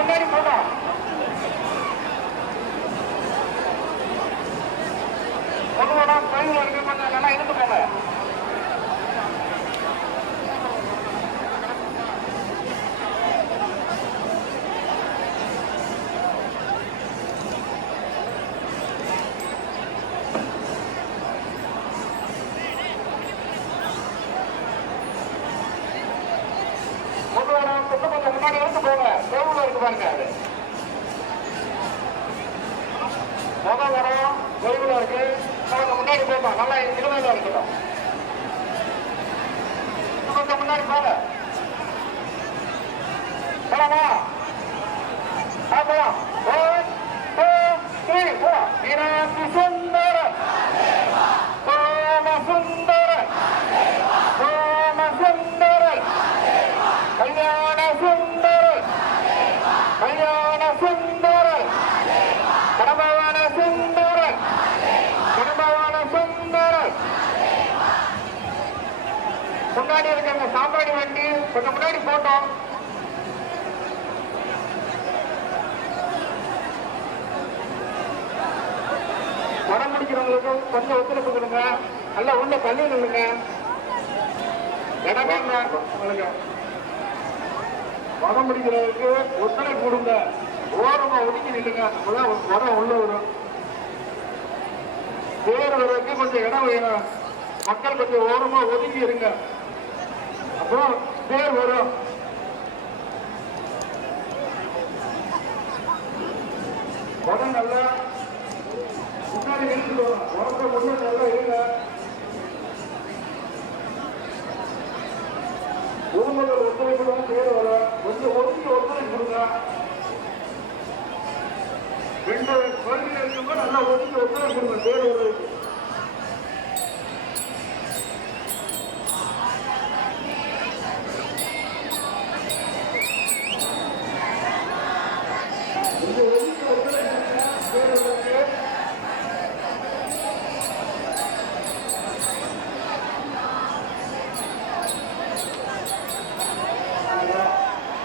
முன்னாடி போட்டோம். பொதுவாக கோயில் இருக்கு, கொஞ்சம் நல்லா இருந்து போங்க. கொஞ்சம் முன்னாடி இருந்து போங்க. கோவில் இருக்கு பாருங்க. அது முதல் வரம் கோவில் இருக்கு. கொஞ்சம் முன்னாடி போங்க. நல்லா இருபதுல இருக்கட்டும். கொஞ்சம் முன்னாடி போங்க. போலாமா? போலாம். 1 2 3 4. மீனாட்சி சுந்தரம் சோமசுந்தரன் சோமசுந்தரன் கல்யாண சுந்தரன் கல்யாண சுந்தரன் கடம்பவான சுந்தரன் கடம்பவான சுந்தரன். முன்னாடி இருக்க சாப்பாடு வண்டி கொஞ்சம் முன்னாடி போட்டோம். படம் முடிக்கிறவங்களுக்கு கொஞ்சம் ஒத்துழைப்பு கொடுங்க. நல்லா உள்ள தள்ளி நில்லுங்க. இடமே உங்களுக்கு படம் முடிக்கிறவருக்கு ஒத்துழைப்பு கொடுங்க. ஓரமா ஒதுக்கி நில்லுங்க. அப்பதான் படம் உள்ள வரும். பேர் வர்றதுக்கு கொஞ்சம் இடம் வேணும். மக்கள் கொஞ்சம் ஓரமா ஒதுக்கி இருங்க. அப்புறம் பேர் வரும். படம் நல்லா முன்னாடி இருந்து உடம்பு முன்னாடி நல்லா இருங்க. பொதுமக்கள் ஒத்துழைப்பு பேர் வர கொஞ்சம் ஒதுக்கி ஒத்துழைப்பு கொடுங்க. 2 கோயில்கள் இருக்கும்போது நல்லா ஒதுக்கி ஒத்துழைப்பு கொடுங்க பேர் வருவதற்கு.